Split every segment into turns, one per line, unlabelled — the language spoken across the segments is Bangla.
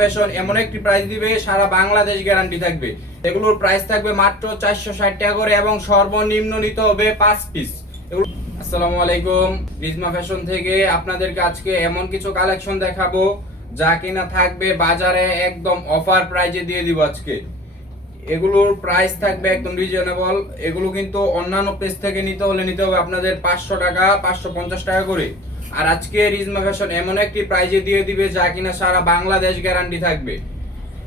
ফ্যাশন এমন একটি প্রাইস দিবে, সারা বাংলাদেশ গ্যারান্টি থাকবে। এগুলোর প্রাইস থাকবে মাত্র চারশো ষাট টাকা করে এবং সর্বনিম্ন নিতে হবে পাঁচ পিস আসসালামু আলাইকুম। রিজমা ফ্যাশন থেকে আপনাদেরকে আজকে এমন কিছু কালেকশন দেখাবো, যা কিনা থাকবে বাজারে একদম অফার প্রাইজে দিয়ে দিব আজকে। এগুলোর প্রাইস থাকবে একদম রিজনেবল এগুলো কিন্তু অন্যান্য পেজ থেকে নিতে হলে নিতে হবে আপনাদের পাঁচশো টাকা, পাঁচশো পঞ্চাশ টাকা করে। আর আজকে রিজমা ফ্যাশন এমন একটি প্রাইজে দিয়ে দিবে যা কিনা সারা বাংলাদেশ গ্যারান্টি থাকবে।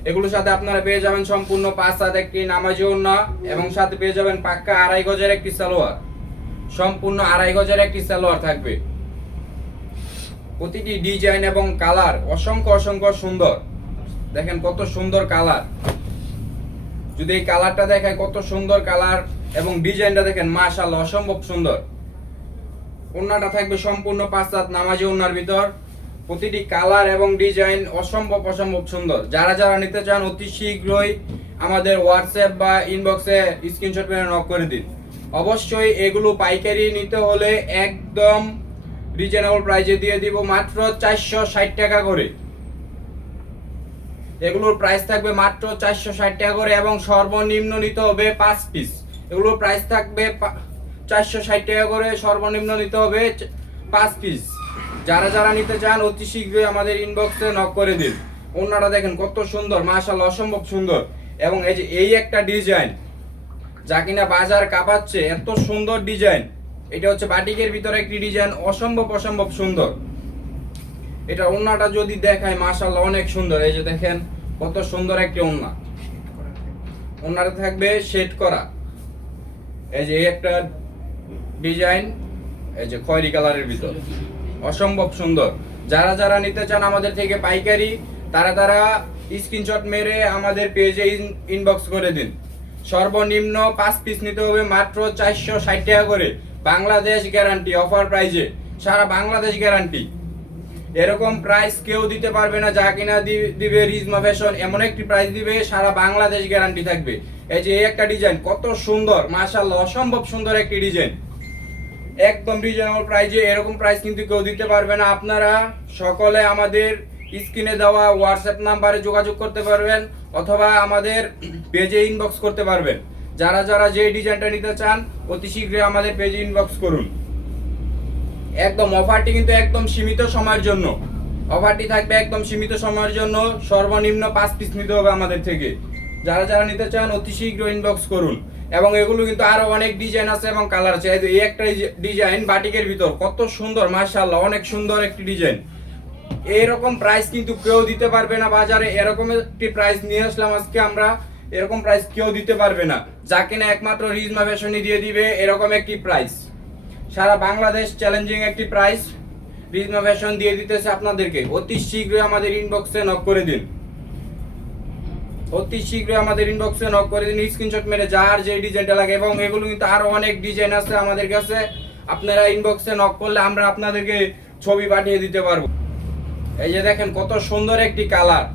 এগুলোর সাথে আপনারা পেয়ে যাবেন সম্পূর্ণ পাঁচ হাত একটি নামাজি ওড়না এবং সাথে পেয়ে যাবেন পাক্কা আড়াই গজের একটি সালোয়ার। সম্পূর্ণ আড়াই গজের একটি সালোয়ার থাকবে। প্রতিটি ডিজাইন এবং কালার অসংখ্য অসংখ্য সুন্দর। দেখেন কত সুন্দর কালার। যদি এই কালারটা দেখায় কত সুন্দর কালার এবং ডিজাইনটা দেখেন, মাশাআল্লাহ, অসম্ভব সুন্দর। ওড়নাটা থাকবে সম্পূর্ণ পাঁচ নামাজি ওড়নার ভিতর। প্রতিটি কালার এবং ডিজাইন অসম্ভব অসম্ভব সুন্দর। যারা যারা নিতে চান, অতি শীঘ্রই আমাদের হোয়াটসঅ্যাপ বা ইনবক্সে স্ক্রিনশট মেরে নক করে দিন। অবশ্যই এগুলো পাইকারি নিতে হলে একদম রিজনেবল প্রাইসে দিয়ে দিব, মাত্র চারশো ষাট টাকা করে। এগুলোর প্রাইস থাকবে মাত্র চারশো ষাট টাকা করে এবং সর্বনিম্ন নিতে হবে পাঁচ পিস এগুলোর প্রাইস থাকবে চারশো ষাট টাকা করে সর্বনিম্ন নিতে হবে পাঁচ পিস যারা যারা নিতে চান, অতি শীঘ্রই আমাদের ইনবক্সে নক করে দিন। ওনারা দেখেন কত সুন্দর মাশাল অসম্ভব সুন্দর। এবং এই যে, এই একটা ডিজাইন যা কিনা বাজার কাঁপাচ্ছে, এত সুন্দর ডিজাইন এটা হচ্ছে বাটিকের ভিতরে একটি ডিজাইন অসম্ভব অসম্ভব সুন্দর। এটা ওন্নাটা যদি দেখায় মাশাল্লাহ অনেক সুন্দর। এই যে দেখেন, কত সুন্দর একটি ওন্না ওন্নাটা থাকবে শেড করা। এই যে একটা ডিজাইন, এই যে খয়েরি কালারের ভিতর। অসম্ভব সুন্দর। যারা যারা নিতে চান আমাদের থেকে পাইকারি, তারা তারা স্ক্রিনশট মেরে আমাদের পেজে ইনবক্স করে দিন। সর্বনিম্ন পাঁচ পিস নিতে হবে মাত্র চারশো ষাট টাকা করে। বাংলাদেশ গ্যারান্টি অফার প্রাইজে সারা বাংলাদেশ গ্যারান্টি এরকম প্রাইস কেউ দিতে পারবে না, যা কিনা দিবে রিজমা ফ্যাশন এমন একটি প্রাইস দিবে, সারা বাংলাদেশ গ্যারান্টি থাকবে। এই যে একটা ডিজাইন কত সুন্দর, মাশাআল্লাহ, অসম্ভব সুন্দর একটি ডিজাইন একদম রিজনেবল প্রাইজে এরকম প্রাইস কিন্তু কেউ দিতে পারবে না। আপনারা সকলে আমাদের স্ক্রিনে দেওয়া হোয়াটসঅ্যাপ নাম্বারে যোগাযোগ করতে পারবেন, অথবা আমাদের পেজে ইনবক্স করতে পারবেন। যারা যারা যে ডিজাইনটা নিতে চান, অতি শীঘ্রই আমাদের পেজে ইনবক্স করুন। একদম অফারটি কিন্তু একদম সীমিত সময়ের জন্য। অফারটি থাকবে একদম সীমিত সময়ের জন্য, সর্বনিম্ন পাঁচ পিস নিতে হবে আমাদের থেকে। যারা যারা নিতে চান, অতি শীঘ্র ইনবক্স করুন। এবং এগুলো কিন্তু আরও অনেক ডিজাইন আছে এবং কালার আছে। এই একটা ডিজাইন বাটিকের ভিতর, কত সুন্দর, মাশাআল্লাহ, অনেক সুন্দর একটি ডিজাইন এরকম প্রাইস কিন্তু কেউ দিতে পারবে না বাজারে, এরকম একটি প্রাইস নিয়ে আসলাম আজকে আমরা, এরকম প্রাইস কেউ দিতে পারবে না। যা কিনা একমাত্র রিজমা ফ্যাশনই দিয়ে দিবে এরকম একটি প্রাইস সারা বাংলাদেশ চ্যালেঞ্জিং একটি প্রাইস রিজমা ফ্যাশন দিয়ে দিতেছে আপনাদেরকে। অতি শীঘ্রই আমাদের ইনবক্সে নক করে দিন। অতি শীঘ্রই আমাদের ইনবক্সে নক করে দিন স্ক্রিনশট মেরে যার যে ডিজাইনটা লাগে এবং এগুলো কিন্তু আরও অনেক ডিজাইন আছে আমাদের কাছে। আপনারা ইনবক্সে নক করলে আমরা আপনাদেরকে ছবি পাঠিয়ে দিতে পারব। এই যে দেখেন কত সুন্দর একটি কালার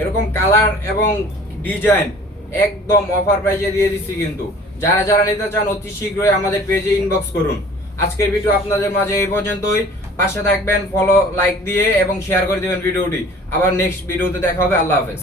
এরকম কালার এবং ডিজাইন একদম অফার প্রাইজে দিয়ে দিচ্ছি কিন্তু। যারা যারা নিতে চান, অতি শীঘ্রই আমাদের পেজে ইনবক্স করুন। আজকের ভিডিও আপনাদের মাঝে এই পর্যন্তই। পাশে থাকবেন ফলো লাইক দিয়ে এবং শেয়ার করে দিবেন ভিডিওটি আবার নেক্সট ভিডিওতে দেখা হবে। আল্লাহ হাফেজ।